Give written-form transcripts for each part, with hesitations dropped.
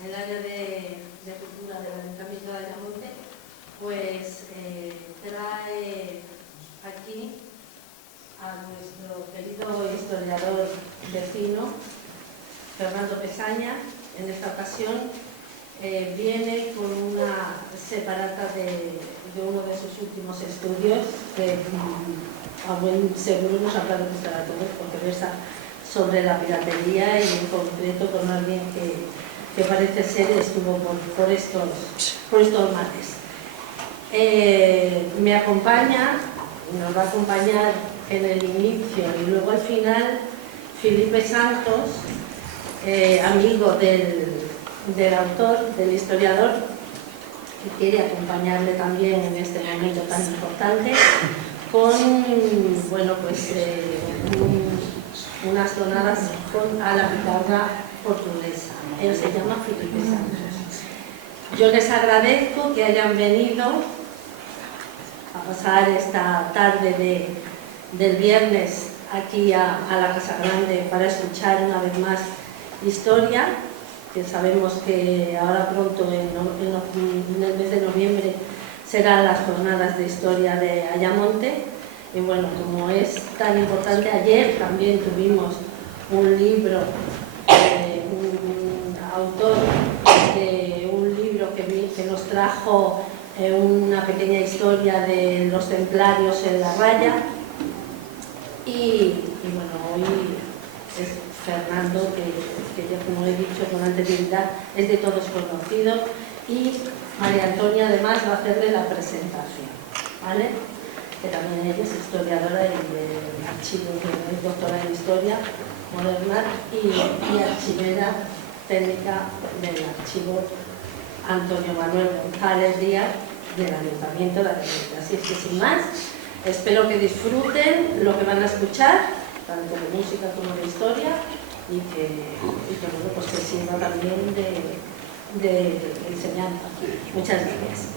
en el área de cultura del Ayuntamiento de Ayamonte, pues trae aquí a nuestro querido historiador vecino, Fernando Pesaña. En esta ocasión viene con una separata de uno de sus últimos estudios, que a buen seguro nos habrá de gustar a todos, porque versa sobre la piratería y en concreto con alguien que parece ser estuvo por estos mares. Me acompaña, nos va a acompañar en el inicio y luego al final Felipe Santos, amigo del autor, del historiador, que quiere acompañarle también en este momento tan importante, con bueno, pues, unas tonadas a la guitarra portuguesa. Él se llama Felipe Santos. Yo les agradezco que hayan venido a pasar esta tarde del viernes aquí a la Casa Grande para escuchar una vez más historia, que sabemos que ahora pronto, en el mes de noviembre, serán las jornadas de historia de Ayamonte. Y bueno, como es tan importante, ayer también tuvimos un libro, un autor de un libro que nos trajo una pequeña historia de los templarios en la raya. Y bueno, hoy es Fernando, que ya, como he dicho con anterioridad, es de todos conocido, y María Antonia además va a hacerle la presentación, ¿vale? Que también ella es historiadora y de archivo, es doctora en historia moderna y archivera técnica del archivo Antonio Manuel González Díaz del Ayuntamiento de Ayamonte. Así es que, sin más, espero que disfruten lo que van a escuchar, tanto de música como de historia, y que bueno, pues que sirva también de enseñanza. Muchas gracias.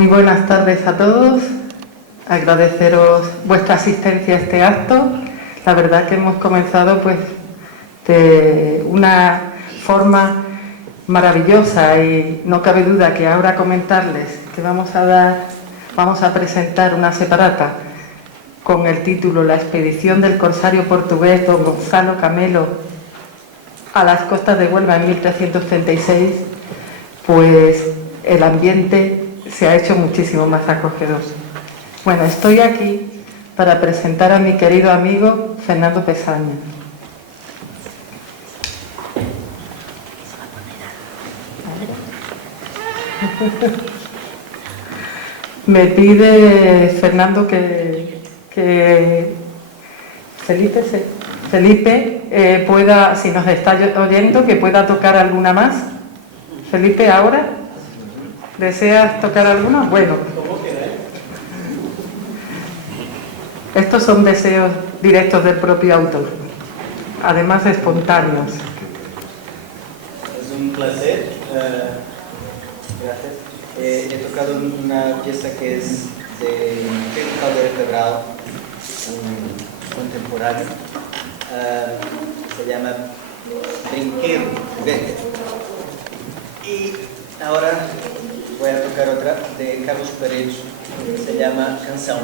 Muy buenas tardes a todos. Agradeceros vuestra asistencia a este acto. La verdad que hemos comenzado pues de una forma maravillosa y no cabe duda que ahora comentarles que vamos a presentar una separata con el título La expedición del corsario portugués don Gonzalo Camelo a las costas de Huelva en 1336, pues el ambiente se ha hecho muchísimo más acogedor. Bueno, estoy aquí para presentar a mi querido amigo Fernando Pesaña. Me pide Fernando que Felipe pueda, si nos está oyendo, que pueda tocar alguna más. Felipe, ¿ahora? ¿Deseas tocar alguna? Bueno. Estos son deseos directos del propio autor, además espontáneos. Es un placer. Gracias. He tocado una pieza que es de Pedro Caldeira Cabral, un contemporáneo. Se llama Brinquedo, Juguete. Y ahora voy a tocar otra de Carlos Paredes, que se llama Canção.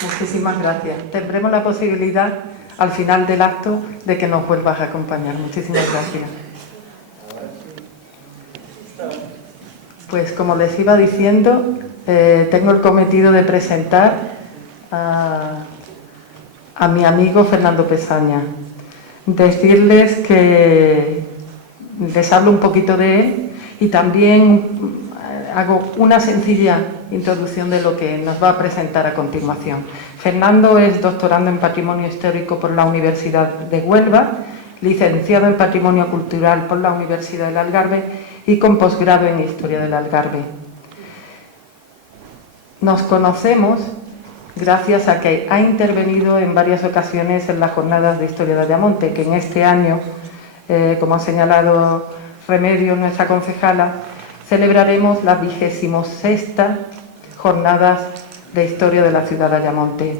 Muchísimas gracias. Tendremos la posibilidad al final del acto de que nos vuelvas a acompañar. Muchísimas gracias. Pues como les iba diciendo, tengo el cometido de presentar a mi amigo Fernando Pesaña. Decirles que les hablo un poquito de él y también hago una sencilla introducción de lo que nos va a presentar a continuación. Fernando es doctorando en Patrimonio Histórico por la Universidad de Huelva, licenciado en Patrimonio Cultural por la Universidad del Algarve y con posgrado en Historia del Algarve. Nos conocemos gracias a que ha intervenido en varias ocasiones en las jornadas de Historia de Ayamonte, que en este año, como ha señalado Remedios, nuestra concejala, celebraremos las 26ª jornadas de Historia de la ciudad de Ayamonte.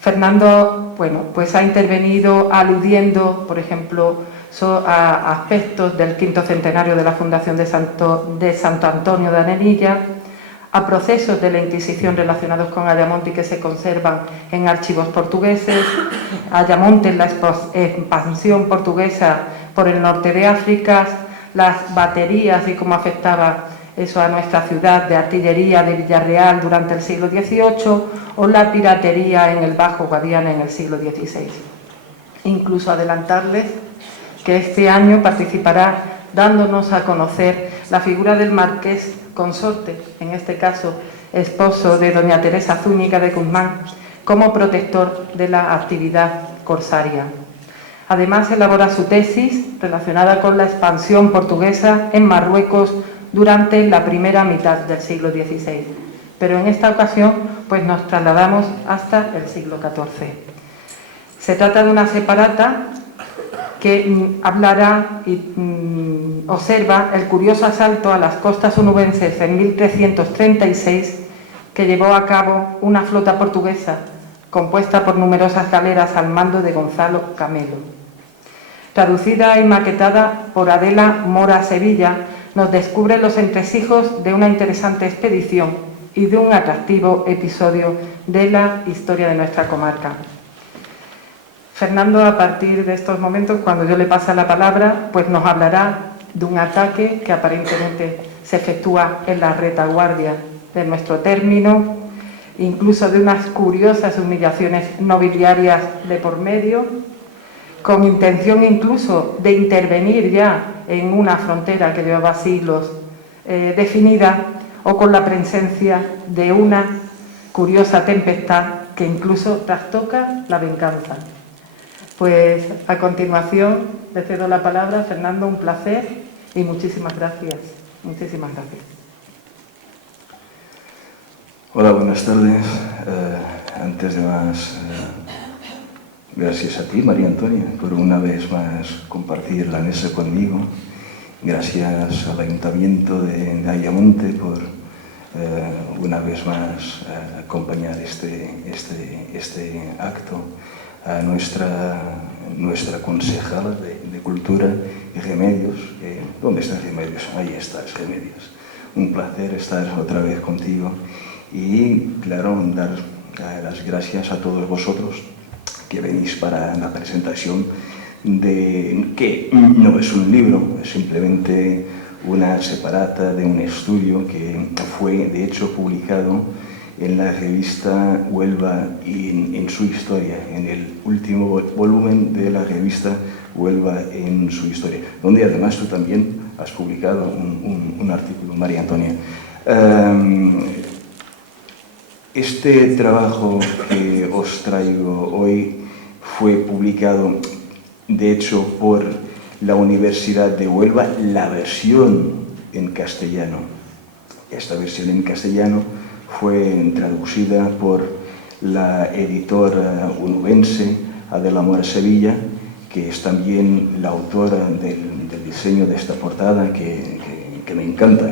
Fernando, bueno, pues ha intervenido aludiendo, por ejemplo, a aspectos del 5º centenario de la fundación de Santo Antonio de Anelilla, a procesos de la Inquisición relacionados con Ayamonte y que se conservan en archivos portugueses, Ayamonte en la expansión portuguesa por el norte de África, las baterías y cómo afectaba eso a nuestra ciudad de artillería de Villarreal durante el siglo XVIII o la piratería en el Bajo Guadiana en el siglo XVI. Incluso adelantarles que este año participará dándonos a conocer la figura del marqués consorte, en este caso esposo de doña Teresa Zúñiga de Guzmán, como protector de la actividad corsaria. Además, elabora su tesis relacionada con la expansión portuguesa en Marruecos durante la primera mitad del siglo XVI. Pero en esta ocasión, pues nos trasladamos hasta el siglo XIV. Se trata de una separata que hablará y observa el curioso asalto a las costas onubenses en 1336 que llevó a cabo una flota portuguesa compuesta por numerosas galeras al mando de Gonzalo Camelo. Traducida y maquetada por Adela Mora Sevilla, nos descubre los entresijos de una interesante expedición y de un atractivo episodio de la historia de nuestra comarca. Fernando, a partir de estos momentos, cuando yo le pase la palabra, pues nos hablará de un ataque que aparentemente se efectúa en la retaguardia de nuestro término, incluso de unas curiosas humillaciones nobiliarias de por medio, con intención incluso de intervenir ya en una frontera que llevaba siglos definida, o con la presencia de una curiosa tempestad que incluso trastoca la venganza. Pues a continuación le cedo la palabra. Fernando, un placer y muchísimas gracias. Muchísimas gracias. Hola, buenas tardes. Antes de más, gracias a ti, María Antonia, por una vez más compartir la mesa conmigo. Gracias al Ayuntamiento de Ayamonte por una vez más acompañar este acto. A nuestra concejala de Cultura y Remedios. ¿Dónde está Remedios? Ahí estás, Remedios. Un placer estar otra vez contigo y, claro, dar las gracias a todos vosotros que venís para la presentación de que no es un libro, es simplemente una separata de un estudio que fue, de hecho, publicado en la revista Huelva y en su historia, en el último volumen de la revista Huelva en su historia, donde además tú también has publicado un artículo, María Antonia. Este trabajo que os traigo hoy fue publicado, de hecho, por la Universidad de Huelva, la versión en castellano. Esta versión en castellano fue traducida por la editora onubense Adela Mora Sevilla, que es también la autora del diseño de esta portada, que me encanta. A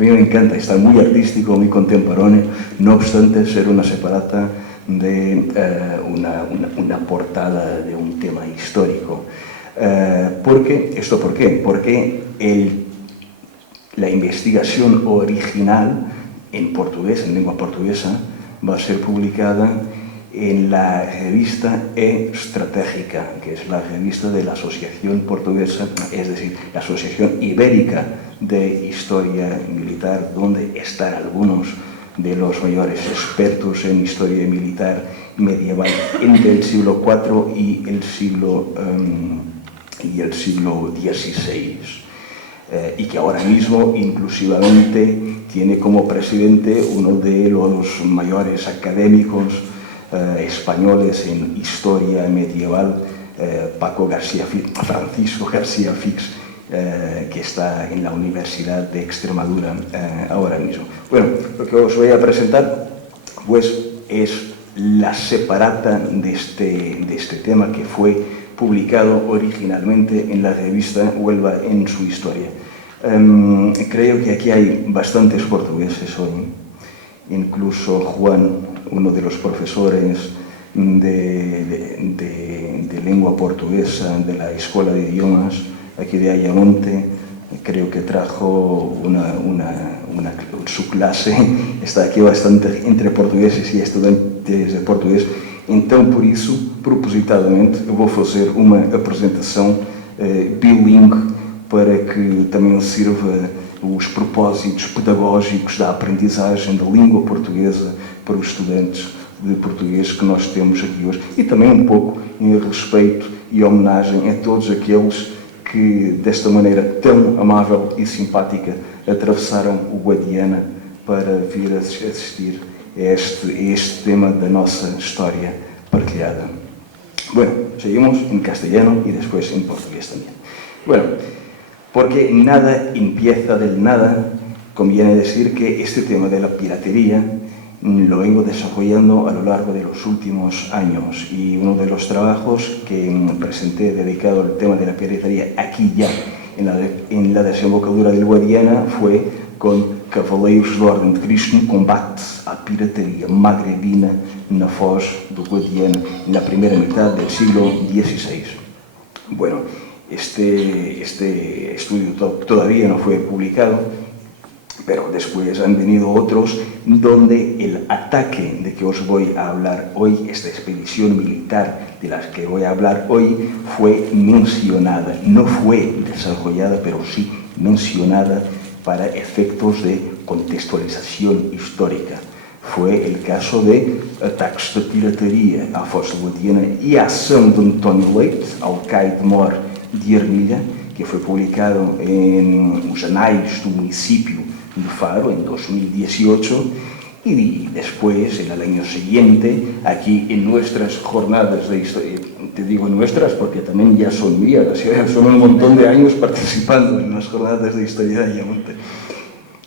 mí me encanta, está muy artístico, muy contemporáneo, no obstante ser una separata de una portada de un tema histórico. ¿Por qué? Porque la investigación original en portugués, en lengua portuguesa, va a ser publicada en la revista Estratégica, que es la revista de la Asociación Portuguesa, es decir, la Asociación Ibérica de Historia Militar, donde están algunos de los mayores expertos en historia militar medieval entre el siglo IV y el siglo XVI. Y que ahora mismo inclusivamente tiene como presidente uno de los mayores académicos españoles en historia medieval, Francisco García Fix, que está en la Universidad de Extremadura ahora mismo. Bueno, lo que os voy a presentar pues es la separata de este tema que fue publicado originalmente en la revista Huelva en su historia. Creo que aquí hay bastantes portugueses hoy, incluso Juan, uno de los profesores de lengua portuguesa de la Escuela de Idiomas aquí de Ayamonte, creo que trajo su clase, está aquí bastante entre portugueses e estudantes de português, então por isso, propositadamente, eu vou fazer uma apresentação bilingue para que também sirva os propósitos pedagógicos da aprendizagem da língua portuguesa para os estudantes de português que nós temos aqui hoje e também um pouco em respeito e homenagem a todos aqueles que desta maneira tão amável e simpática atravessaram o Guadiana para vir assistir a este tema da nossa história partilhada. Bueno, seguimos en castellano y después en portugués también. Bueno, porque nada empieza del nada, conviene decir que este tema de la piratería lo vengo desarrollando a lo largo de los últimos años y uno de los trabajos que presenté dedicado al tema de la piratería aquí ya en la desembocadura del Guadiana fue con Cavaleiros da Ordem de Cristo no combate à pirataria magrebina na Foz do Guadiana en la primera mitad del siglo XVI. Bueno, este estudio todavía no fue publicado, pero después han venido otros donde el ataque de que os voy a hablar hoy, esta expedición militar de las que voy a hablar hoy, fue mencionada, no fue desarrollada, pero sí mencionada para efectos de contextualización histórica. Fue el caso de ataques de pirataria à Foz do Guadiana e a ação de António Leite, alcaide mor de Armilha, que foi publicado en os anais do municipio de Faro en 2018 y después, en el año siguiente, aquí en nuestras jornadas de historia, te digo nuestras porque también ya son mías, son un montón de años participando en las jornadas de historia de Ayamonte.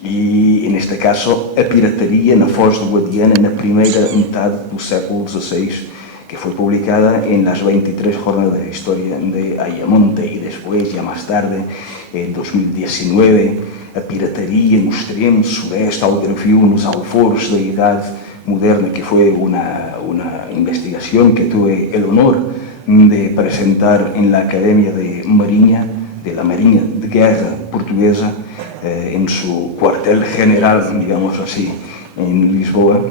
Y en este caso, a pirataria na Foz do Guadiana na primeira metade do século XVI, que fue publicada en las 23 jornadas de historia de Ayamonte y después, ya más tarde, en 2019, a pirataria no extremo sudeste, Algarvio, nos alforos da Idade Moderna, que foi una investigación que tuve el honor de presentar en la Academia de Marinha, de la Marinha de Guerra Portuguesa, en su cuartel general, digamos así, en Lisboa.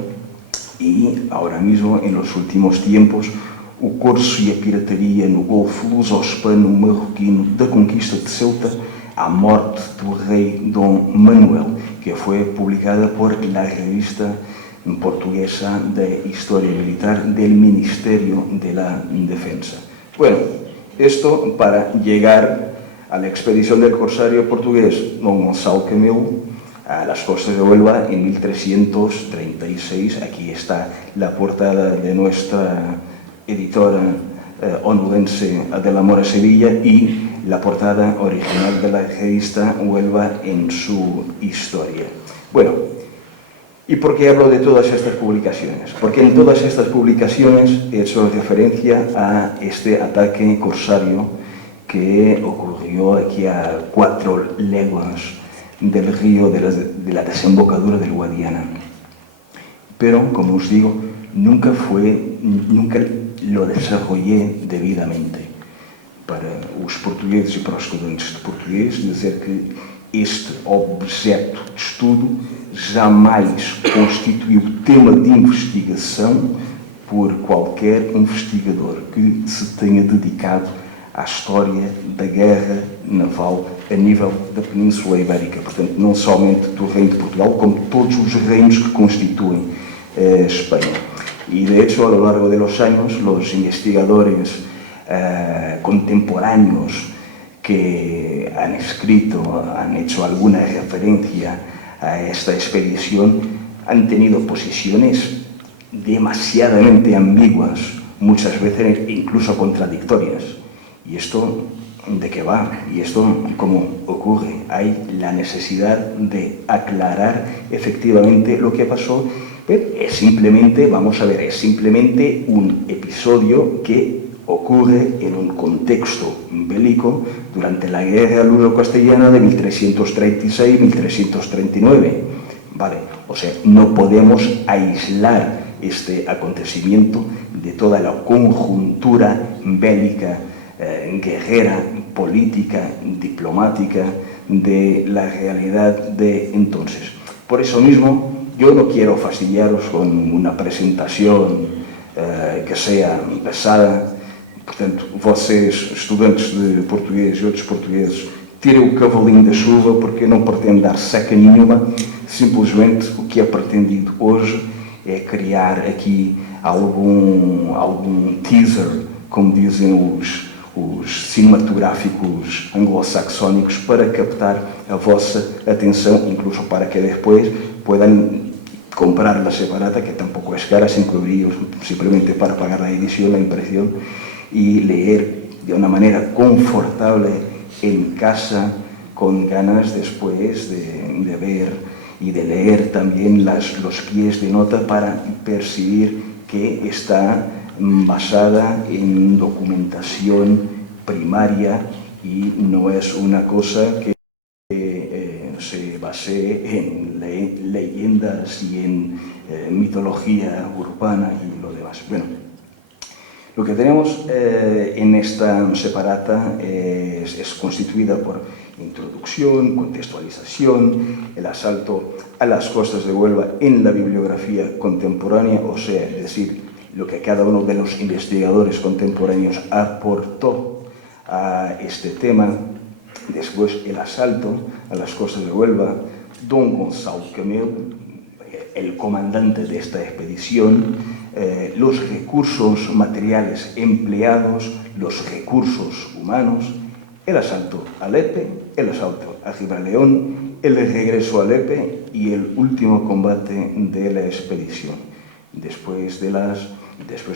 Y ahora mismo, en los últimos tiempos, o corso e a pirataria no Golfo Luso-Hispano-Marroquino da conquista de Ceuta a morte do rei Dom Manuel, que fue publicada por la revista portuguesa de Historia Militar del Ministerio de la Defensa. Bueno, esto para llegar a la expedición del corsario portugués Don Gonzalo Camilo a las costas de Huelva en 1336. Aquí está la portada de nuestra editora onubense Adela Mora Sevilla y la portada original de la revista Huelva en su historia. Bueno, ¿y por qué hablo de todas estas publicaciones? Porque en todas estas publicaciones he hecho referencia a este ataque corsario que ocurrió aquí a 4 leguas del río de la desembocadura del Guadiana. Pero, como os digo, nunca lo desarrollé debidamente. Para os portugueses e para os estudantes de português, dizer que este objeto de estudo jamais constituiu tema de investigação por qualquer investigador que se tenha dedicado à história da guerra naval a nível da Península Ibérica. Portanto, não somente do Reino de Portugal, como todos os reinos que constituem España. Y de hecho, a lo largo de los años, los investigadores contemporáneos que han escrito, han hecho alguna referencia a esta expedición, han tenido posiciones demasiadamente ambiguas, muchas veces incluso contradictorias. ¿Y esto de qué va? ¿Y esto cómo ocurre? Hay la necesidad de aclarar efectivamente lo que pasó. Es simplemente, vamos a ver, es simplemente un episodio que ocurre en un contexto bélico durante la guerra luso-castellana de 1336-1339. Vale, o sea, no podemos aislar este acontecimiento de toda la conjuntura bélica, guerrera, política, diplomática de la realidad de entonces. Por eso mismo, yo no quiero fastidiaros con una presentación que sea pesada. Portanto, vocês, estudantes de português e outros portugueses, tirem o cavalinho da chuva, porque eu não pretendo dar seca nenhuma. Simplesmente o que é pretendido hoje é criar aqui algum teaser, como dizem os cinematográficos anglo-saxónicos, para captar a vossa atenção, incluso para que depois puedan comprarla separada, que tampoco es cara, 5 euros, simplemente para pagar la edición, la impresión, y leer de una manera confortable en casa, con ganas después de ver y de leer también los pies de nota para percibir que está basada en documentación primaria y no es una cosa que se base en leyendas y en mitología urbana y lo demás. Bueno, lo que tenemos en esta separata es constituida por introducción, contextualización, el asalto a las costas de Huelva en la bibliografía contemporánea, o sea, es decir, lo que cada uno de los investigadores contemporáneos aportó a este tema. Después el asalto a las costas de Huelva, don Gonzalo Camel, el comandante de esta expedición, los recursos materiales empleados, los recursos humanos, el asalto a Lepe, el asalto a Gibraleón, el regreso a Lepe y el último combate de la expedición. Después,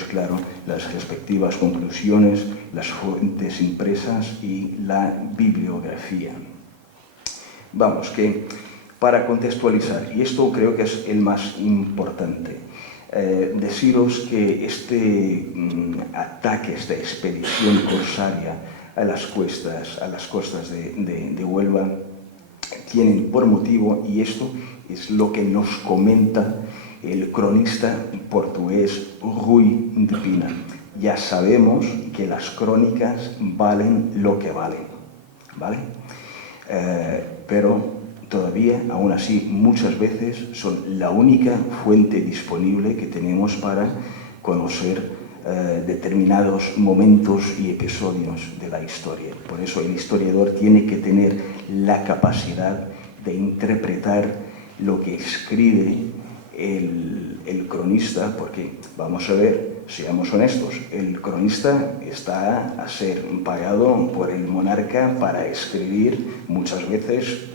claro, las respectivas conclusiones, las fuentes impresas y la bibliografía. Vamos, que para contextualizar, y esto creo que es el más importante, deciros que este ataque, esta expedición corsaria a las costas de Huelva, tienen por motivo, y esto es lo que nos comenta el cronista portugués Rui de Pina. Ya sabemos que las crónicas valen lo que valen, ¿vale? Pero todavía, aún así, muchas veces son la única fuente disponible que tenemos para conocer determinados momentos y episodios de la historia. Por eso el historiador tiene que tener la capacidad de interpretar lo que escribe el cronista, porque, vamos a ver, seamos honestos, el cronista está a ser pagado por el monarca para escribir muchas veces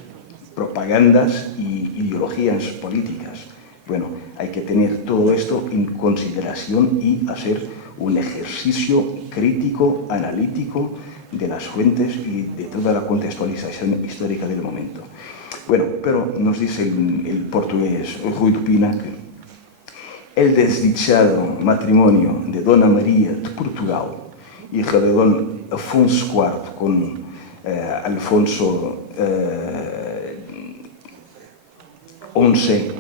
propagandas y ideologías políticas. Bueno, hay que tener todo esto en consideración y hacer un ejercicio crítico, analítico de las fuentes y de toda la contextualización histórica del momento. Bueno, pero nos dice el portugués Rui de Pina que el desdichado matrimonio de Dona María de Portugal, hija de don Afonso IV con Alfonso XI,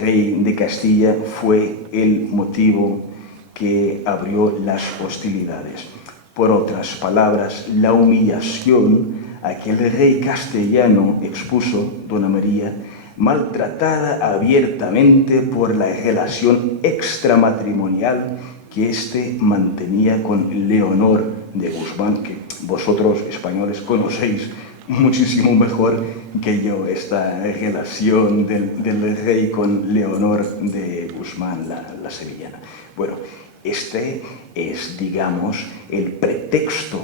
rey de Castilla, fue el motivo que abrió las hostilidades. Por otras palabras, la humillación a que el rey castellano expuso, Dona María, maltratada abiertamente por la relación extramatrimonial que éste mantenía con Leonor de Guzmán, que vosotros españoles conocéis muchísimo mejor que yo esta relación del rey con Leonor de Guzmán, la sevillana. Bueno, este es, digamos, el pretexto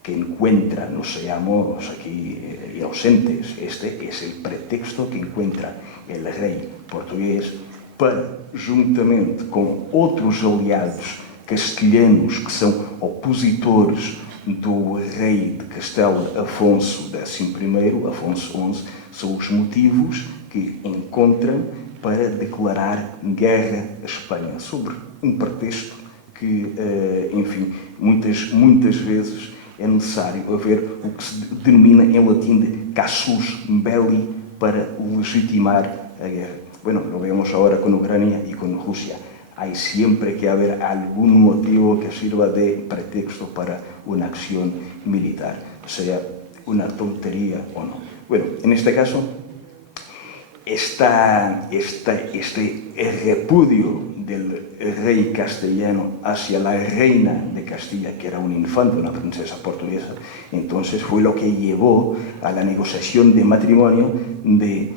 que encuentra, no seamos aquí inocentes, este es el pretexto que encuentra el rei português para, juntamente com outros aliados castelhanos que são opositores do rei de Castelo Afonso XI, Afonso XI, são os motivos que encontram para declarar guerra à Espanha, sobre um pretexto que, enfim, muitas vezes é necessário haver o que se denomina em latim de casus belli para legitimar a guerra. Bueno, lo vemos ahora con Ucrania y con Rusia. Hay siempre que haber algún motivo que sirva de pretexto para una acción militar, sea una tontería o no. Bueno, en este caso, este repudio del rey castellano hacia la reina de Castilla, que era un infante, una princesa portuguesa, entonces fue lo que llevó a la negociación de matrimonio de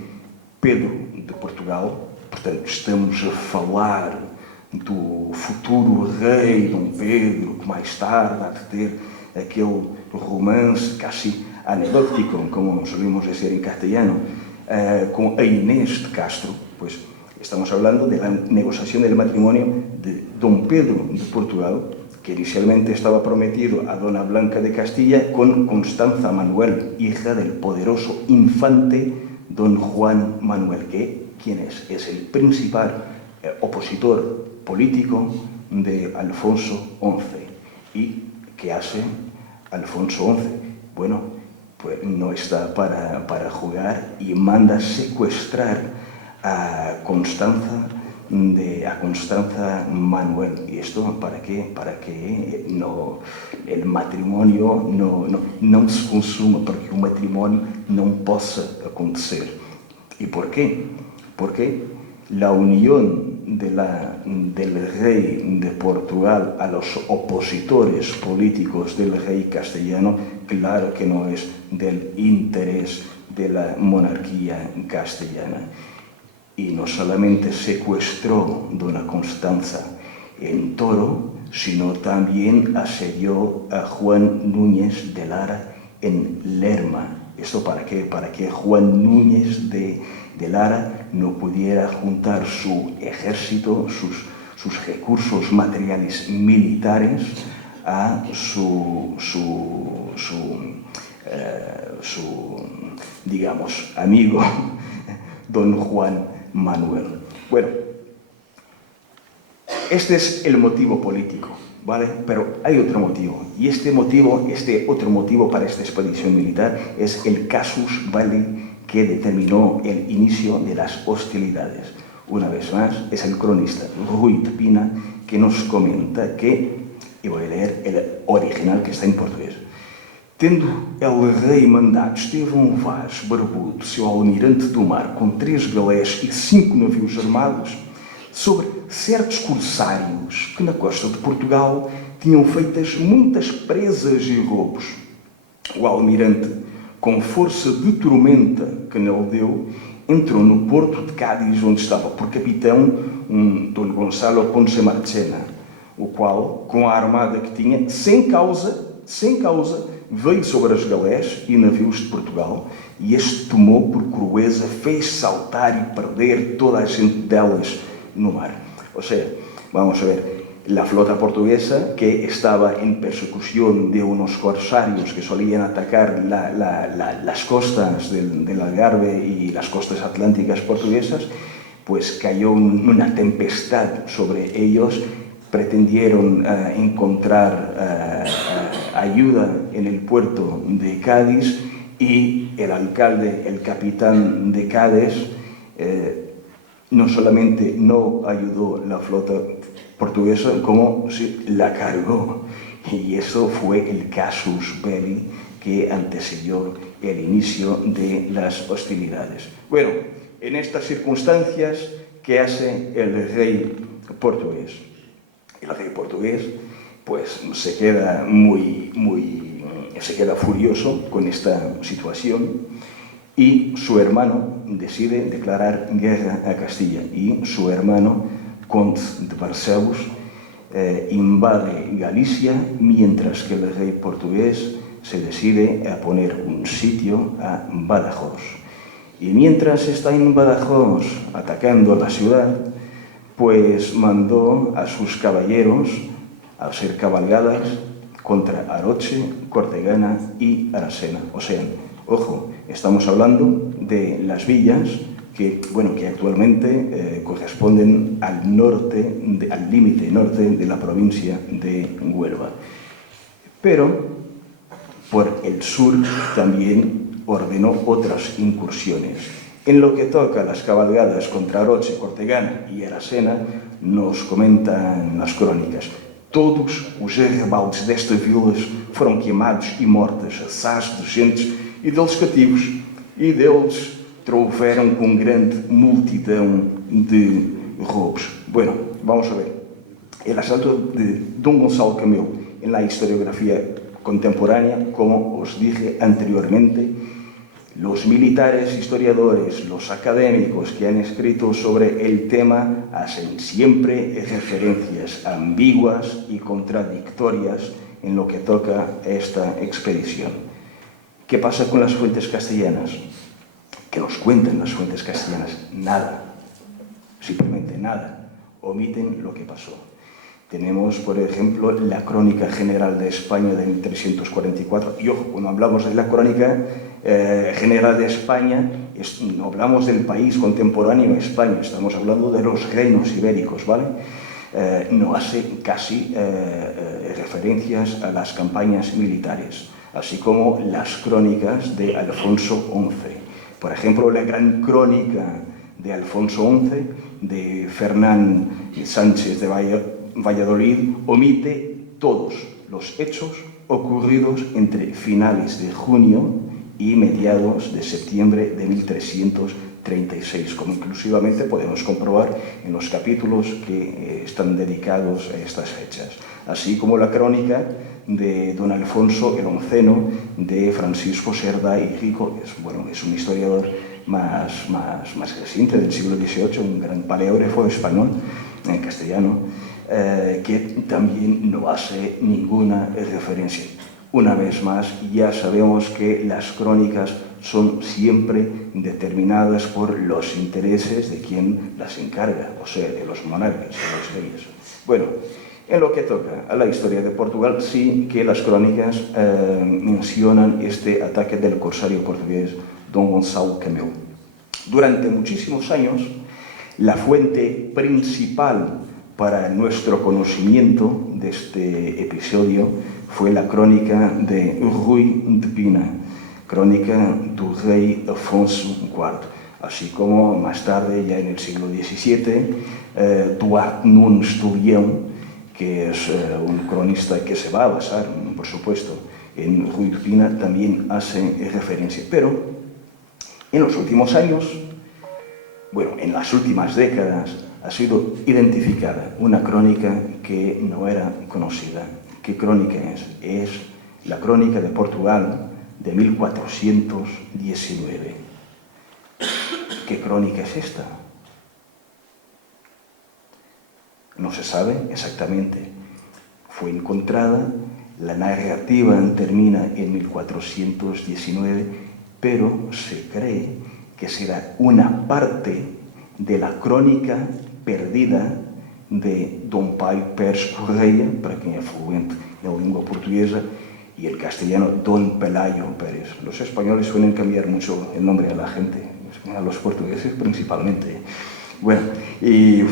Pedro de Portugal. Portanto, estamos a falar do futuro rei Dom Pedro, que mais tarde há de ter aquele romance casi anecdótico, como solemos dizer em castelhano, con a Inés de Castro. Pues estamos hablando de la negociación del matrimonio de Don Pedro de Portugal, que inicialmente estaba prometido a Dona Blanca de Castilla con Constanza Manuel, hija del poderoso infante Don Juan Manuel, que, ¿quién es? Es el principal opositor político de Alfonso XI. ¿Y qué hace Alfonso XI? Bueno, pues no está para jugar y manda secuestrar a Constanza Manuel. ¿Y esto para qué? Para que el matrimonio não se consuma, para que o matrimónio não possa acontecer. ¿Y por qué? Porque la unión del rey de Portugal a los opositores políticos del rey castellano, claro que no es del interés de la monarquía castellana. Y no solamente secuestró Dona Constanza en Toro, sino también asedió a Juan Núñez de Lara en Lerma. ¿Esto para qué? Para que Juan Núñez de Lara no pudiera juntar su ejército, sus recursos materiales militares a su digamos, amigo Don Juan Manuel. Bueno, este es el motivo político, ¿vale? Pero hay otro motivo, y este otro motivo para esta expedición militar es el casus belli que determinó el inicio de las hostilidades. Una vez más, es el cronista Rui de Pina que nos comenta que, y voy a leer el original que está en portugués: tendo el rei mandado Estevão Vaz Barbudo, seu almirante do mar, com 3 galés e 5 navios armados, sobre certos corsários que na costa de Portugal tinham feitas muitas presas e roubos. O almirante, com força de tormenta que nele deu, entrou no porto de Cádiz, onde estava por capitão Dom Gonçalo Ponce Marchena, o qual, com a armada que tinha, sem causa, veio sobre as galés e navios de Portugal, e este tomou por crueza, fez saltar e perder toda a gente delas no mar. O sea, vamos a ver, la flota portuguesa, que estaba en persecución de unos corsarios que solían atacar las costas del Algarve y las costas atlánticas portuguesas, pues cayó una tempestad sobre ellos. Pretendieron encontrar ayuda en el puerto de Cádiz, y el alcalde, el capitán de Cádiz, no solamente no ayudó la flota portuguesa, como si la cargó. Y eso fue el casus belli que antecedió el inicio de las hostilidades. Bueno, en estas circunstancias, ¿qué hace el rey portugués? El rey portugués pues se queda se queda furioso con esta situación y su hermano decide declarar guerra a Castilla y su hermano, Conde de Barcelos, invade Galicia mientras que el rey portugués se decide a poner un sitio a Badajoz. Y mientras está en Badajoz atacando la ciudad, pues mandó a sus caballeros a hacer cabalgadas contra Aroche, Cortegana y Aracena. O sea, ojo, estamos hablando de las villas que actualmente corresponden al norte, al límite norte de la provincia de Huelva. Pero por el sur también ordenó otras incursiones. En lo que toca a las cabalgadas contra Aroche, Cortegana y Aracena, nos comentan las crónicas: todos os arrabaldes destas vilas foram queimados e mortas, assás de gentes e deles cativos, e deles trouxeram com grande multidão de roubos. Bueno, vamos a ver. El asalto de Don Gonzalo Camelo en la historiografía contemporánea, como os dije anteriormente, los militares, historiadores, los académicos que han escrito sobre el tema hacen siempre referencias ambiguas y contradictorias en lo que toca a esta expedición. ¿Qué pasa con las fuentes castellanas? ¿Qué nos cuentan las fuentes castellanas? Nada, simplemente nada, omiten lo que pasó. Tenemos, por ejemplo, la Crónica General de España de 1344. Y ojo, cuando hablamos de la Crónica General de España, no hablamos del país contemporáneo España, estamos hablando de los reinos ibéricos, ¿vale? No hace casi referencias a las campañas militares, así como las crónicas de Alfonso XI. Por ejemplo, la gran crónica de Alfonso XI, de Fernán Sánchez de Valladolid, omite todos los hechos ocurridos entre finales de junio y mediados de septiembre de 1336, como inclusivamente podemos comprobar en los capítulos que están dedicados a estas fechas, así como la crónica de don Alfonso el Onceno de Francisco Cerda y Rico, es un historiador más reciente del siglo XVIII, un gran paleógrafo español, castellano, que también no hace ninguna referencia. Una vez más, ya sabemos que las crónicas son siempre determinadas por los intereses de quien las encarga, o sea, de los monarcas, de los reyes. Bueno, en lo que toca a la historia de Portugal, sí que las crónicas mencionan este ataque del corsario portugués Don Gonzalo Camelo. Durante muchísimos años, la fuente principal para nuestro conocimiento de este episodio fue la crónica de Rui de Pina, crónica del rey Afonso IV, así como más tarde, ya en el siglo XVII, Duarte Nunes de León, que es un cronista que se va a basar, por supuesto, en Rui de Pina, también hace referencia. Pero en los últimos años, en las últimas décadas, ha sido identificada una crónica que no era conocida. ¿Qué crónica es? Es la Crónica de Portugal de 1419. ¿Qué crónica es esta? No se sabe exactamente. Fue encontrada, la narrativa termina en 1419, pero se cree que será una parte de la crónica perdida de Dom Pai Pérez Correia, para quien es fluente en la lengua portuguesa, y el castellano Don Pelayo Pérez. Los españoles suelen cambiar mucho el nombre a la gente, a los portugueses principalmente. Y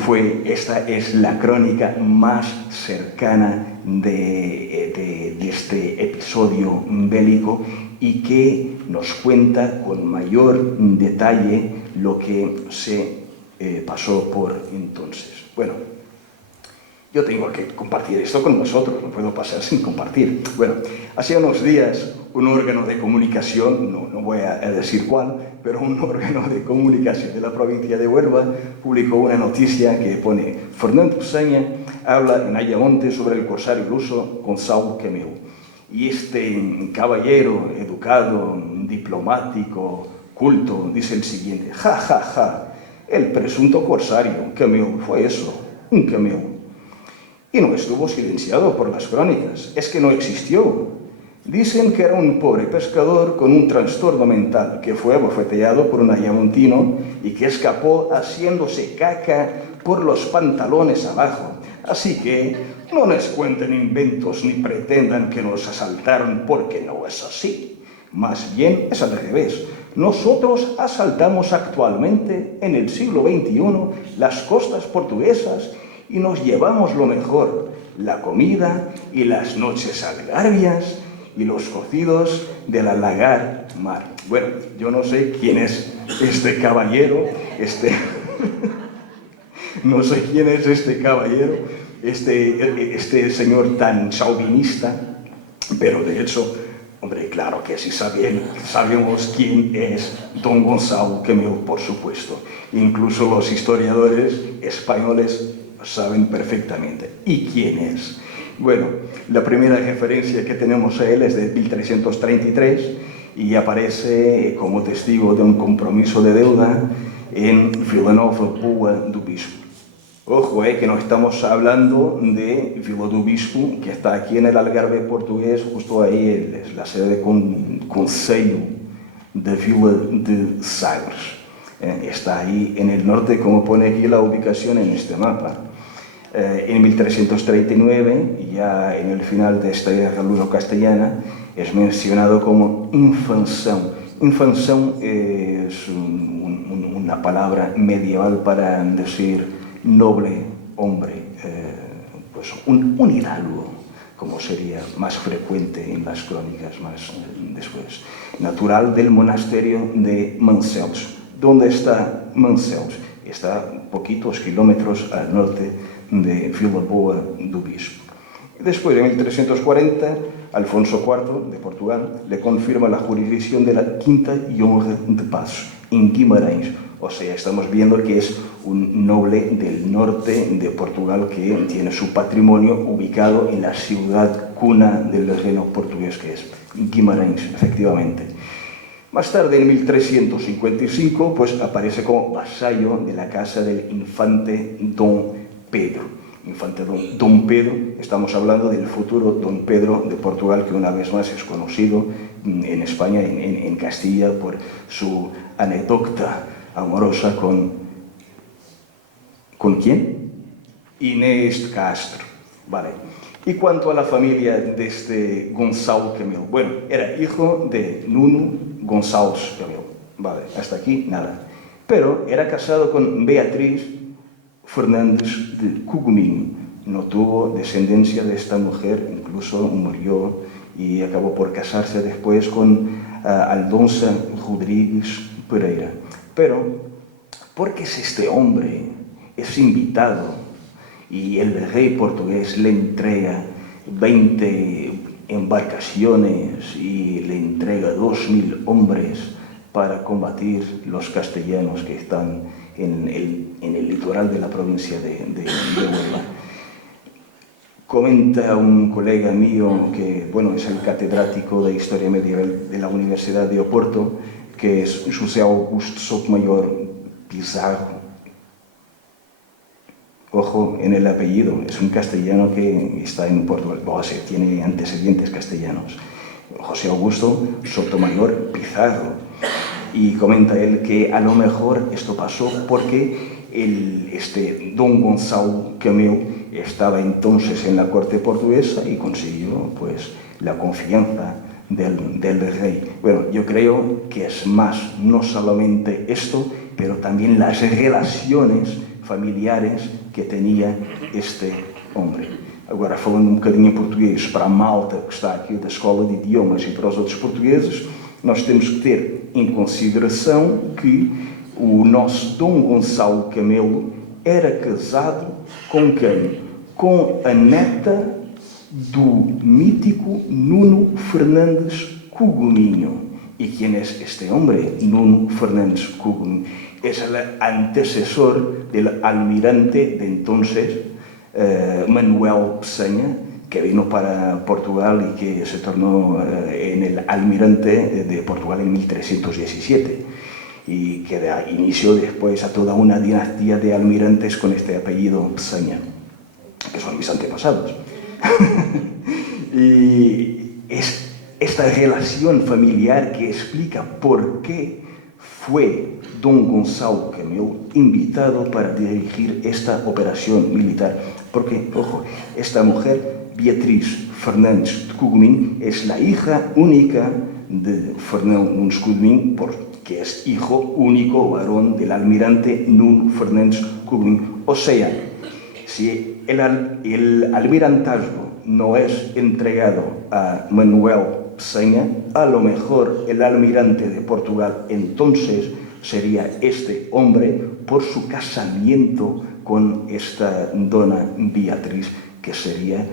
esta es la crónica más cercana de este episodio bélico y que nos cuenta con mayor detalle lo que se pasó por entonces. Yo tengo que compartir esto con vosotros, no puedo pasar sin compartir. Hace unos días un órgano de comunicación, no voy a decir cuál, pero un órgano de comunicación de la provincia de Huelva publicó una noticia que pone: Fernando Pesaña habla en Ayamonte sobre el corsario luso Gonçalo Camil. Y este caballero educado, diplomático, culto, dice el siguiente: ja, ja, ja, el presunto corsario Camil fue eso, un Camil. Y no estuvo silenciado por las crónicas, es que no existió. Dicen que era un pobre pescador con un trastorno mental que fue abofeteado por un ayamontino y que escapó haciéndose caca por los pantalones abajo. Así que no nos cuenten inventos ni pretendan que nos asaltaron, porque no es así. Más bien es al revés. Nosotros asaltamos actualmente, en el siglo XXI, las costas portuguesas y nos llevamos lo mejor: la comida y las noches algarbias y los cocidos de la lagar mar. Bueno, yo no sé quién es este caballero, no sé quién es este caballero, este señor tan chauvinista, pero de hecho, hombre, claro que sí sabemos quién es don Gonçalo Camil, por supuesto. Incluso los historiadores españoles saben perfectamente. ¿Y quién es? Bueno, la primera referencia que tenemos a él es de 1333 y aparece como testigo de un compromiso de deuda en Vilanova Boa do Bispo. Ojo, que no estamos hablando de Vila do Bispo, que está aquí en el Algarve portugués, justo ahí es la sede de Concello de Vila de Sagres. Está ahí en el norte, como pone aquí la ubicación en este mapa. En 1339, ya en el final de esta guerra luso-castellana, es mencionado como infanzón. Infanzón es una palabra medieval para decir noble hombre, pues un hidalgo, como sería más frecuente en las crónicas más después. Natural del monasterio de Mancels. ¿Dónde está Mancels? Está poquitos kilómetros al norte de Vila Boa do Bispo. Después, en 1340, Alfonso IV de Portugal le confirma la jurisdicción de la Quinta y Honra de Paços, en Guimarães. O sea, estamos viendo que es un noble del norte de Portugal que tiene su patrimonio ubicado en la ciudad cuna del reino portugués, que es Guimarães, efectivamente. Más tarde, en 1355, pues aparece como vasallo de la casa del infante Don Pedro. Infante Don Pedro, estamos hablando del futuro Don Pedro de Portugal, que una vez más es conocido en España, en Castilla, por su anécdota amorosa ¿con quién? Inés Castro. Vale. Y cuanto a la familia de este Gonçalo Camil, bueno, era hijo de Nuno Gonçalves Camil. Vale, hasta aquí nada. Pero era casado con Beatriz Fernández de Cogumino. No tuvo descendencia de esta mujer, incluso murió y acabó por casarse después con Aldonza Rodríguez Pereira. Pero, ¿por qué es este hombre? Es invitado y el rey portugués le entrega 20 embarcaciones y le entrega 2000 hombres para combatir los castellanos que están en el litoral de la provincia de Huelva. Comenta un colega mío que, bueno, es el catedrático de Historia Medieval de la Universidad de Oporto, que es José Augusto Sotomayor Pizarro. Ojo en el apellido, es un castellano que está en Portugal, o sea, tiene antecedentes castellanos. José Augusto Sotomayor Pizarro. Y comenta él que a lo mejor esto pasó porque este don Gonçalo Camil estaba entonces en la corte portuguesa y consiguió pues la confianza del rey. Bueno, yo creo que es más, no solamente esto, pero también las relaciones familiares que tenía este hombre. Agora, falando um bocadinho em português para a malta que está aqui da Escola de Idiomas e para os outros portugueses, nós temos que ter em consideração que o nosso Dom Gonçalo Camelo era casado com quem? Com a neta do mítico Nuno Fernandes Cuguminho. ¿Y quién es este hombre? Nuno Fernandes Cuguminho. Es el antecesor del almirante de entonces, Manuel Peçanha, que vino para Portugal y que se tornó en el almirante de Portugal en 1317 y que da inicio después a toda una dinastía de almirantes con este apellido Peçanha, que son mis antepasados. Y es esta relación familiar que explica por qué fue don Gonçalo Camelo invitado para dirigir esta operación militar. Porque, ojo, esta mujer, Beatriz Fernandes de Cuguminho, es la hija única de Fernão Nunes Cuguminho, porque es hijo único varón del almirante Nuno Fernandes Cuguminho. O sea, si el almirantazgo no es entregado a Manuel Peçanha, a lo mejor el almirante de Portugal entonces sería este hombre por su casamiento con esta dona Beatriz, que sería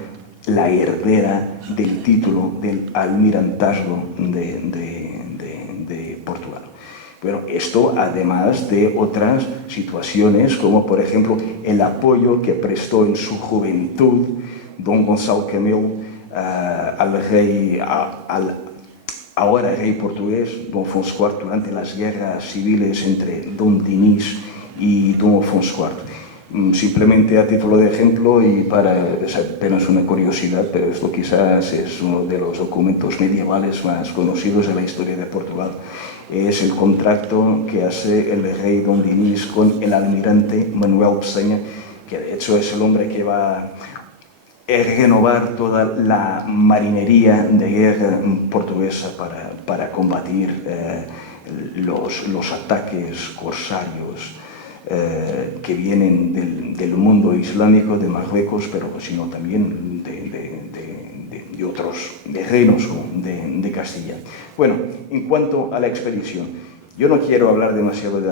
la heredera del título del almirantazgo de Portugal. Bueno, esto además de otras situaciones, como por ejemplo el apoyo que prestó en su juventud don Gonçalo Camelo al rey, ahora rey portugués, don Afonso IV, durante las guerras civiles entre don Dinis y don Afonso IV. Simplemente a título de ejemplo y para, es apenas una curiosidad, pero esto quizás es uno de los documentos medievales más conocidos de la historia de Portugal. Es el contrato que hace el rey don Dinis con el almirante Manuel Peçanha, que de hecho es el hombre que va renovar toda la marinería de guerra portuguesa para combatir los ataques corsarios que vienen del mundo islámico, de Marruecos, pero sino también de otros reinos de Castilla. Bueno, en cuanto a la expedición, yo no quiero hablar demasiado de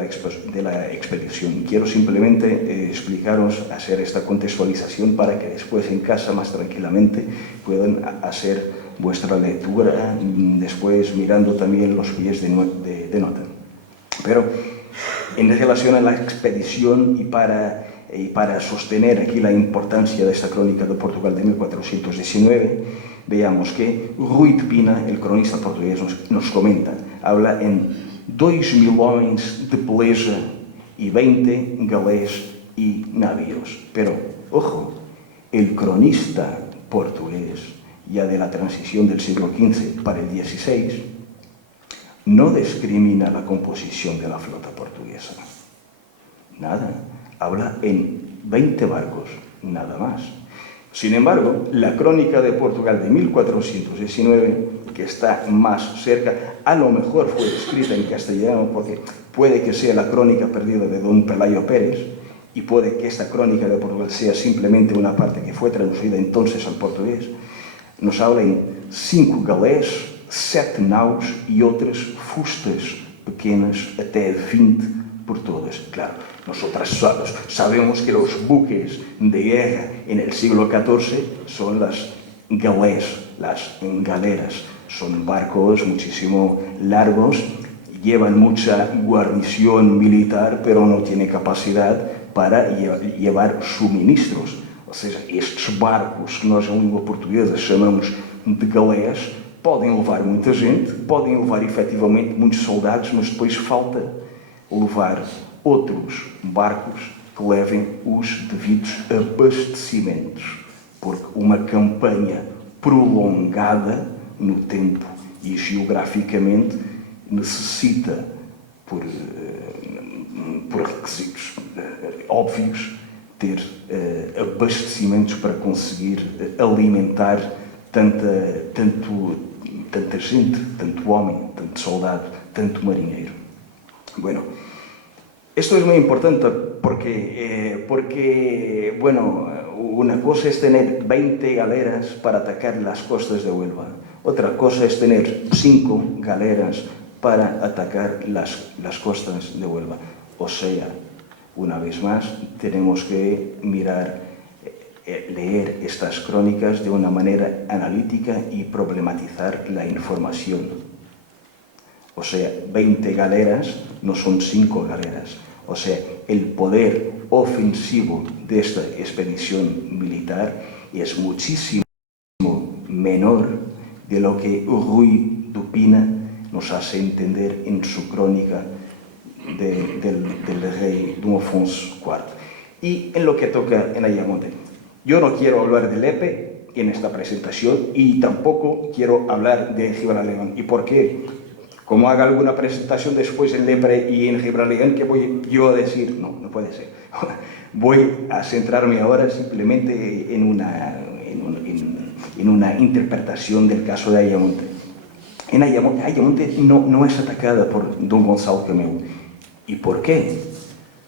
la expedición, quiero simplemente explicaros, hacer esta contextualización para que después en casa más tranquilamente puedan hacer vuestra lectura, después mirando también los pies de nota. Pero en relación a la expedición y para sostener aquí la importancia de esta crónica de Portugal de 1419, veamos que Rui de Pina, el cronista portugués, nos comenta, habla en 2.000 homens de peleja y 20 galés y navíos. Pero, ojo, el cronista portugués, ya de la transición del siglo XV para el XVI, no discrimina la composición de la flota portuguesa. Nada, habla en 20 barcos, nada más. Sin embargo, la crónica de Portugal de 1419, que está más cerca, a lo mejor fue escrita en castellano porque puede que sea la crónica perdida de don Pelayo Pérez y puede que esta crónica de Portugal sea simplemente una parte que fue traducida entonces al portugués. Nos habla en 5 galés, 7 naus e outras fustas pequenas, até 20 por todas. Claro, nosotros sabemos que los buques de guerra en el siglo XIV son las galés, las galeras. Son barcos muchísimo largos, llevan mucha guarnición militar, pero no tienen capacidad para llevar suministros. Ou seja, estes barcos que nós em língua portuguesa chamamos de galés, podem levar muita gente, podem levar efetivamente muitos soldados, mas depois falta levar outros barcos que levem os devidos abastecimentos, porque uma campanha prolongada no tempo e geograficamente necessita, por requisitos óbvios, ter abastecimentos para conseguir alimentar tanta gente, tanto homem, tanto soldado, tanto marinheiro. Bueno, esto es muy importante porque bueno, una cosa es tener 20 galeras para atacar las costas de Huelva, otra cosa es tener 5 galeras para atacar las costas de Huelva. O sea, una vez más, tenemos que leer estas crónicas de una manera analítica y problematizar la información. O sea, 20 galeras no son 5 galeras. O sea, el poder ofensivo de esta expedición militar es muchísimo menor de lo que Ruy Dupina nos hace entender en su crónica del rey Don Afonso IV. Y en lo que toca en Ayamonte, yo no quiero hablar de Lepe en esta presentación y tampoco quiero hablar de Gibraleón. ¿Y por qué? Como haga alguna presentación después en Lepre y en Gibraleón, ¿qué voy yo a decir? No, no puede ser. Voy a centrarme ahora simplemente en una interpretación del caso de Ayamonte. En Ayamonte no es atacada por Dom Gonçalo Camelo. E porquê?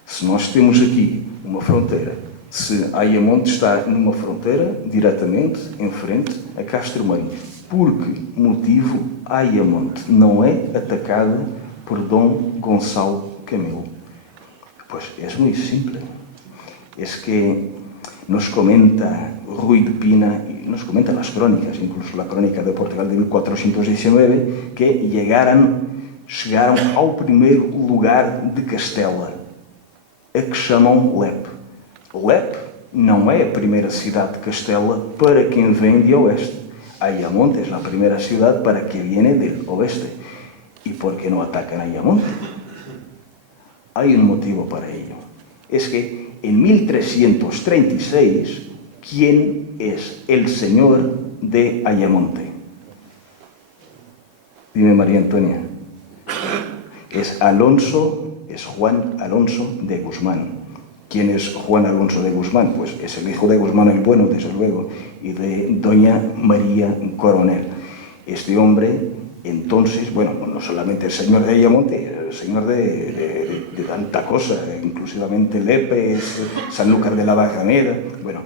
Se nós temos aqui uma fronteira, se Ayamonte está numa fronteira diretamente em frente a Castro Marinho, por que motivo Ayamonte não é atacada por Dom Gonçalo Camelo? Pues es muy simple. Es que nos comenta Ruy de Pina, y nos comentan las crónicas, incluso la crónica de Portugal de 1419, que chegaram ao primeiro lugar de Castela, a que chamam Lepe. Lepe não é a primeira cidade de Castela para quem vem de oeste. Ayamonte es la primera ciudad para quien viene del oeste. ¿Y por qué no atacan Ayamonte? Hay un motivo para ello. Es que en 1336, ¿quién es el señor de Ayamonte? Dime, María Antonia. Es Juan Alonso de Guzmán. ¿Quién es Juan Alonso de Guzmán? Pues es el hijo de Guzmán el Bueno, desde luego, y de doña María Coronel. Este hombre, entonces, bueno, no solamente el señor de Ayamonte, el señor de tanta cosa, inclusivamente Lepe, Sanlúcar de la Barrameda. Bueno,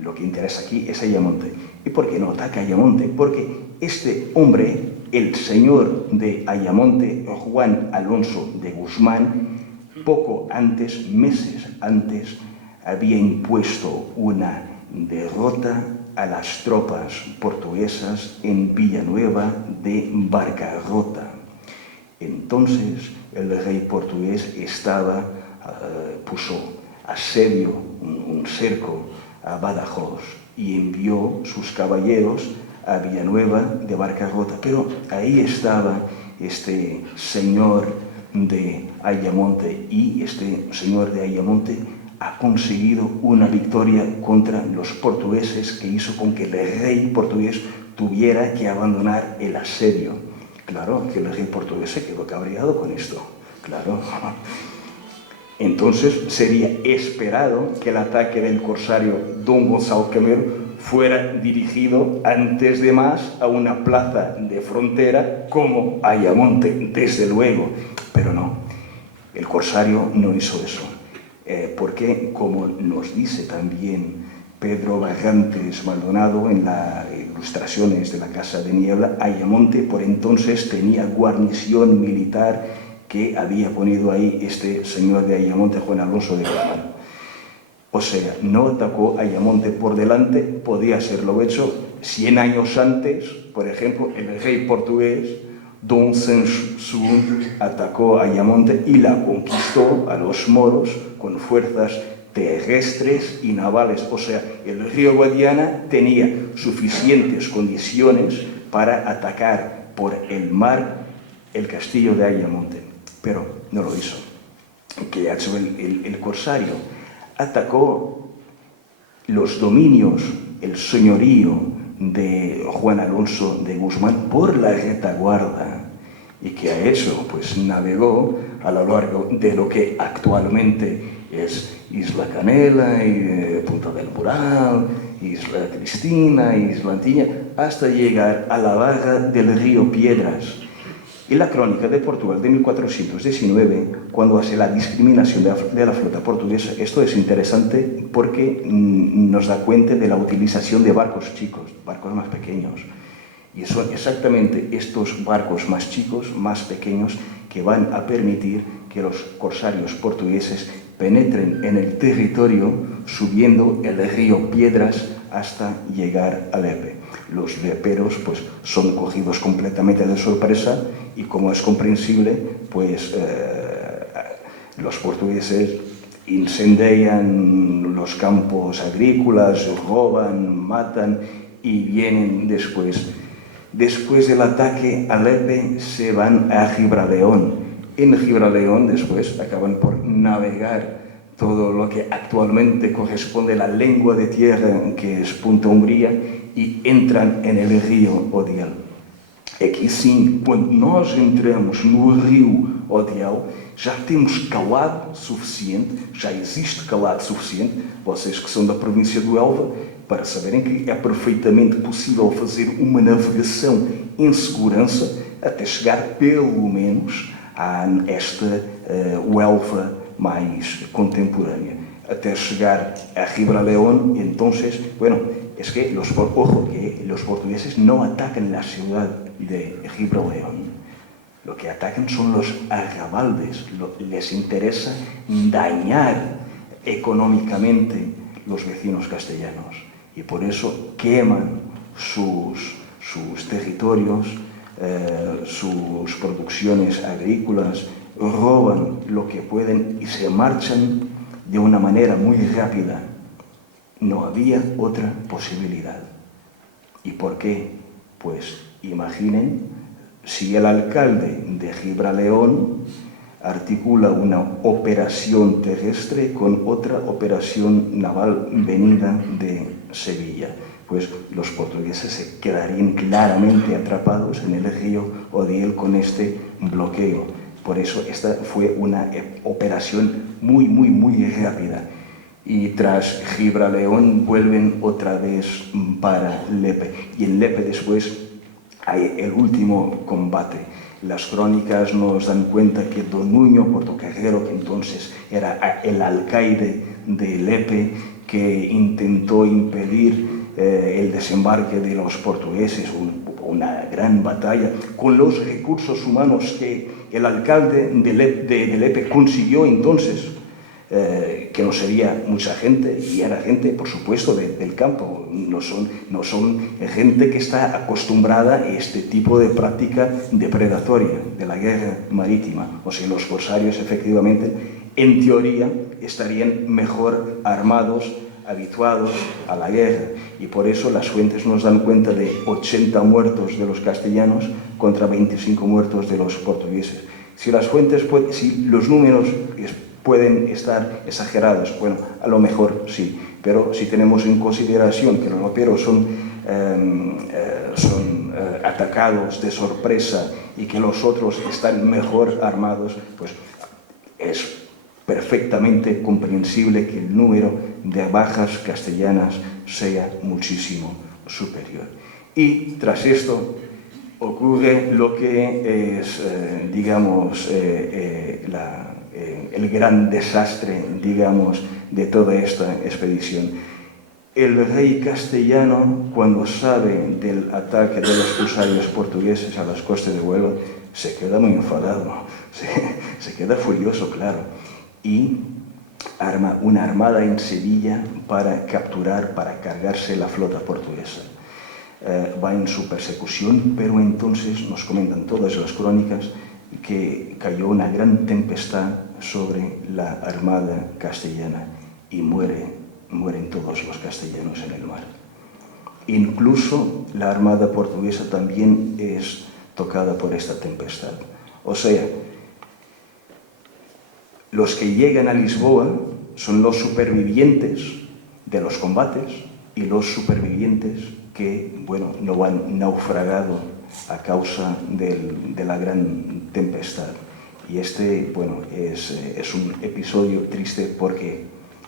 lo que interesa aquí es Ayamonte. ¿Y por qué no ataca Ayamonte? Porque este hombre, el señor de Ayamonte, Juan Alonso de Guzmán, poco antes, meses antes, había impuesto una derrota a las tropas portuguesas en Villanueva de Barcarrota. Entonces el rey portugués puso asedio, un cerco a Badajoz y envió sus caballeros a Villanueva de Barcarrota. Pero ahí estaba este señor de Ayamonte, y este señor de Ayamonte ha conseguido una victoria contra los portugueses que hizo con que el rey portugués tuviera que abandonar el asedio. Claro que el rey portugués se quedó cabreado con esto, claro. Entonces sería esperado que el ataque del corsario Don Gonçalo Camelo fuera dirigido antes de más a una plaza de frontera como Ayamonte, desde luego. Pero no, el corsario no hizo eso, porque, como nos dice también Pedro Barrantes Maldonado en las ilustraciones de la Casa de Niebla, Ayamonte por entonces tenía guarnición militar que había ponido ahí este señor de Ayamonte, Juan Alonso de Guzmán. O sea, no atacó Ayamonte por delante, podía haberlo hecho 100 años antes. Por ejemplo, el rey portugués Dom Sancho II atacó a Ayamonte y la conquistó a los moros con fuerzas terrestres y navales. O sea, el río Guadiana tenía suficientes condiciones para atacar por el mar el castillo de Ayamonte, pero no lo hizo. ¿Qué ha hecho el corsario? Atacó los dominios, el señorío de Juan Alonso de Guzmán por la retaguardia. ¿Y qué ha hecho? Pues navegó a lo largo de lo que actualmente es Isla Canela, y Punta del Mural, Isla Cristina, Isla Antiña, hasta llegar a la barra del río Piedras. Y la crónica de Portugal de 1419, cuando hace la discriminación de la flota portuguesa, esto es interesante porque nos da cuenta de la utilización de barcos chicos, barcos más pequeños. Y son exactamente estos barcos más chicos, más pequeños, que van a permitir que los corsarios portugueses penetren en el territorio subiendo el río Piedras hasta llegar a Lepe. Los leperos pues, son cogidos completamente de sorpresa y, como es comprensible, pues los portugueses incendian los campos agrícolas, roban, matan y vienen después. Después del ataque a Lepe se van a Gibraleón. En Gibraleón después acaban por navegar todo lo que actualmente corresponde a la lengua de tierra, que es Punta Umbría, y entran en el río Odiel. Aqui sim, quando nós entramos no rio Odiel, já temos calado suficiente, já existe calado suficiente, vocês que são da província do Elva, para saberem que é perfeitamente possível fazer uma navegação em segurança até chegar pelo menos a esta Huelva mais contemporânea, até chegar a Gibraleón. Y entonces, bueno, es que ojo, que los portugueses no atacan la ciudad de Gibraleón, lo que atacan son los arrabaldes, les interesa dañar económicamente los vecinos castellanos y por eso queman sus territorios, sus producciones agrícolas, roban lo que pueden y se marchan de una manera muy rápida. No había otra posibilidad. ¿Y por qué? Pues imaginen si el alcalde de Gibraleón articula una operación terrestre con otra operación naval venida de Sevilla. Pues los portugueses se quedarían claramente atrapados en el río Odiel con este bloqueo. Por eso esta fue una operación muy rápida. Y tras Gibraleón vuelven otra vez para Lepe. Y en Lepe después hay el último combate. Las crónicas nos dan cuenta que Don Nuño Portocarrero, que entonces era el alcaide de Lepe, que intentó impedir el desembarque de los portugueses, una gran batalla, con los recursos humanos que el alcalde de Lepe consiguió entonces, que no sería mucha gente, y era gente, por supuesto, del campo, no son gente que está acostumbrada a este tipo de práctica depredatoria de la guerra marítima. O sea, los corsarios, efectivamente, en teoría, estarían mejor armados, habituados a la guerra, y por eso las fuentes nos dan cuenta de 80 muertos de los castellanos contra 25 muertos de los portugueses. Si los números pueden estar exagerados, bueno, a lo mejor sí, pero si tenemos en consideración que los leperos son atacados de sorpresa y que los otros están mejor armados, pues es perfectamente comprensible que el número de bajas castellanas sea muchísimo superior. Y tras esto ocurre lo que es, digamos, el gran desastre, digamos, de toda esta expedición. El rey castellano, cuando sabe del ataque de los corsarios portugueses a las costas de Huelva, se queda muy enfadado, se queda furioso, claro, y arma una armada en Sevilla para capturar, para cargarse la flota portuguesa. Va en su persecución, pero entonces nos comentan todas las crónicas que cayó una gran tempestad sobre la armada castellana y mueren todos los castellanos en el mar. Incluso la armada portuguesa también es tocada por esta tempestad. O sea, los que llegan a Lisboa son los supervivientes de los combates y los supervivientes que, bueno, no han naufragado a causa de la gran tempestad. Y este, bueno, es un episodio triste porque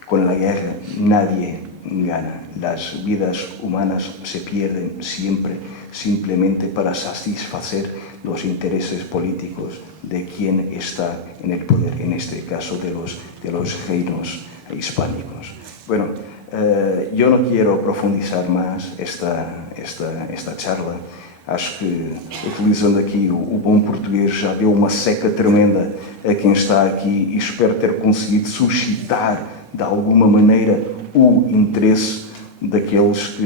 con la guerra nadie gana. Las vidas humanas se pierden siempre simplemente para satisfacer los intereses políticos de quien está en el poder, en este caso de los reinos hispánicos. Bueno, yo no quiero profundizar más esta charla. Acho que, utilizando aqui o bom português, já deu uma seca tremenda a quem está aqui e espero ter conseguido suscitar, de alguma maneira, o interesse daqueles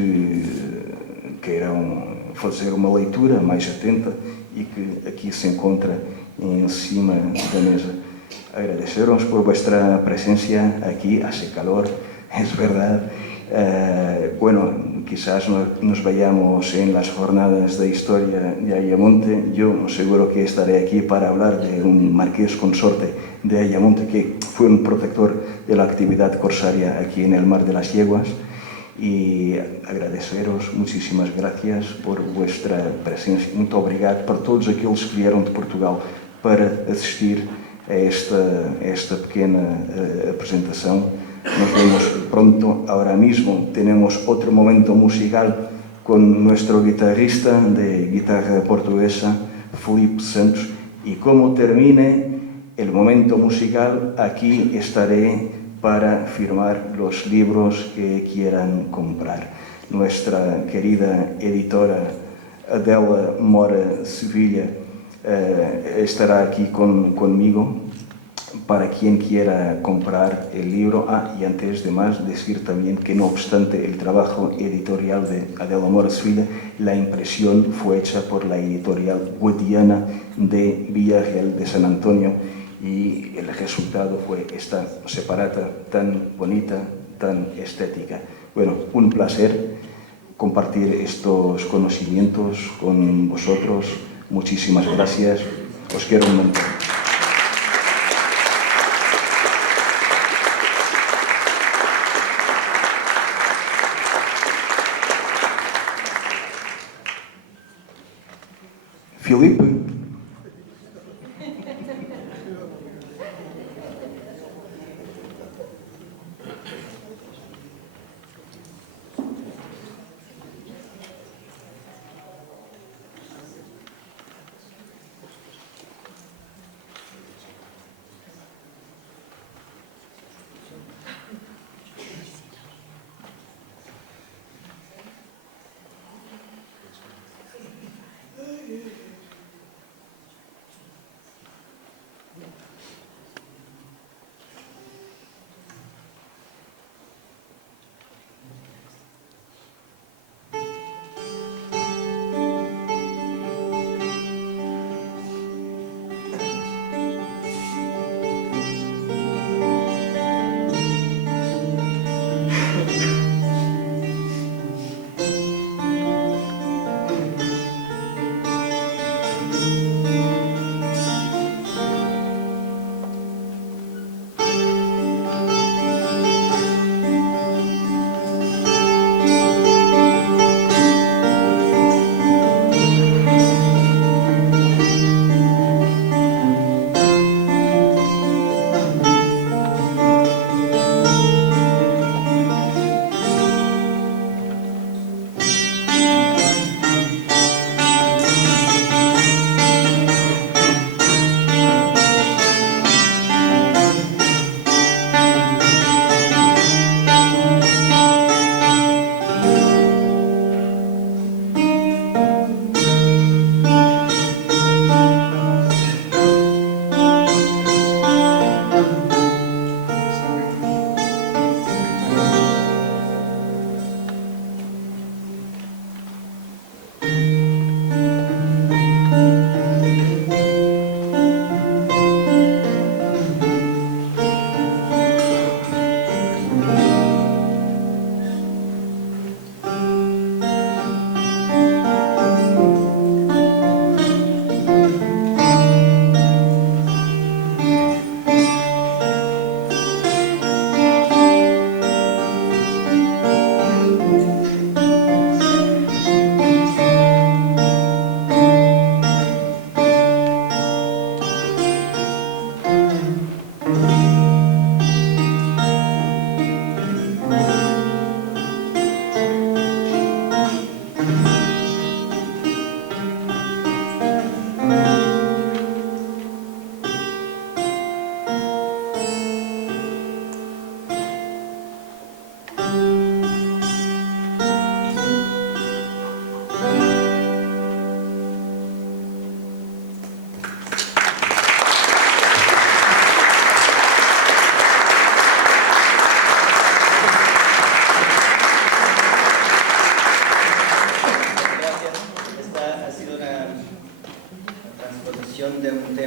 que irão fazer uma leitura mais atenta e que aqui se encontra em cima da mesa. Agradeceros por vuestra presencia aquí, hace calor, es verdad. Bueno, quizás nos vayamos en las jornadas de historia de Ayamonte. Yo seguro que estaré aquí para hablar de un marqués consorte de Ayamonte que fue un protector de la actividad corsaria aquí en el Mar de las Yeguas. Y agradeceros, muchísimas gracias por vuestra presencia. Muito obrigado por todos aqueles que vieram de Portugal para assistir a esta pequena apresentação. Nos vemos pronto. Ahora mismo tenemos otro momento musical con nuestro guitarrista de guitarra portuguesa, Filipe Santos. Y como termine el momento musical, aquí estaré para firmar los libros que quieran comprar. Nuestra querida editora Adela Mora Sevilla estará aquí conmigo para quien quiera comprar el libro. Y antes de más, decir también que no obstante el trabajo editorial de Adela Mora Sevilla, la impresión fue hecha por la editorial Guadiana de Villarreal de San Antonio, y el resultado fue esta separata tan bonita, tan estética. Bueno, un placer compartir estos conocimientos con vosotros. Muchísimas gracias. Os quiero un montón. Filipe.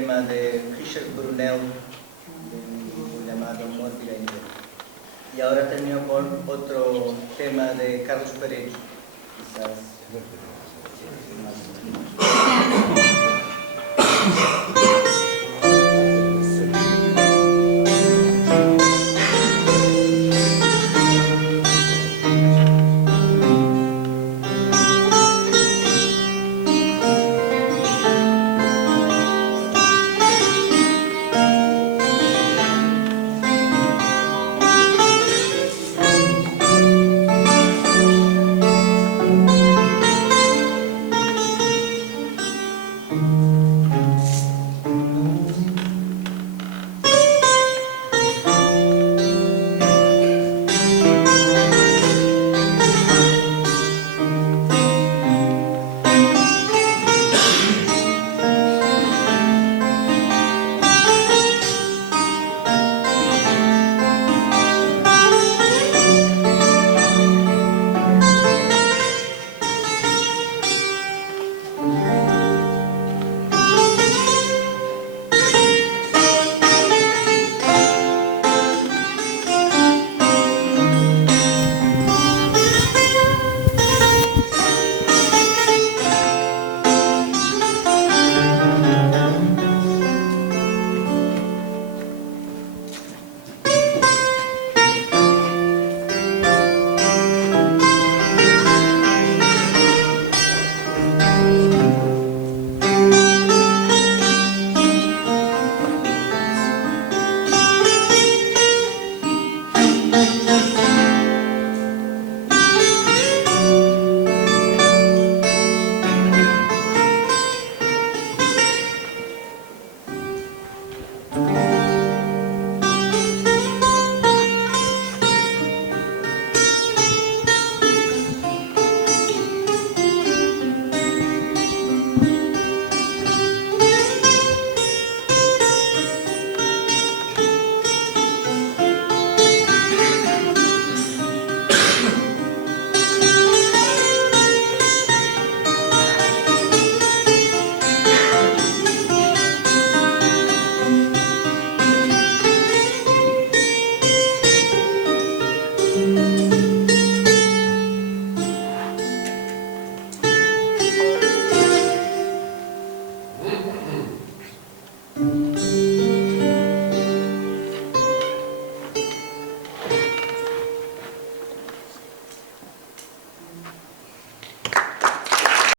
tema de Fischer Brunel, de un grupo llamado Morbida India. Y ahora termino con otro tema de Carlos Pérez, quizás más o menos.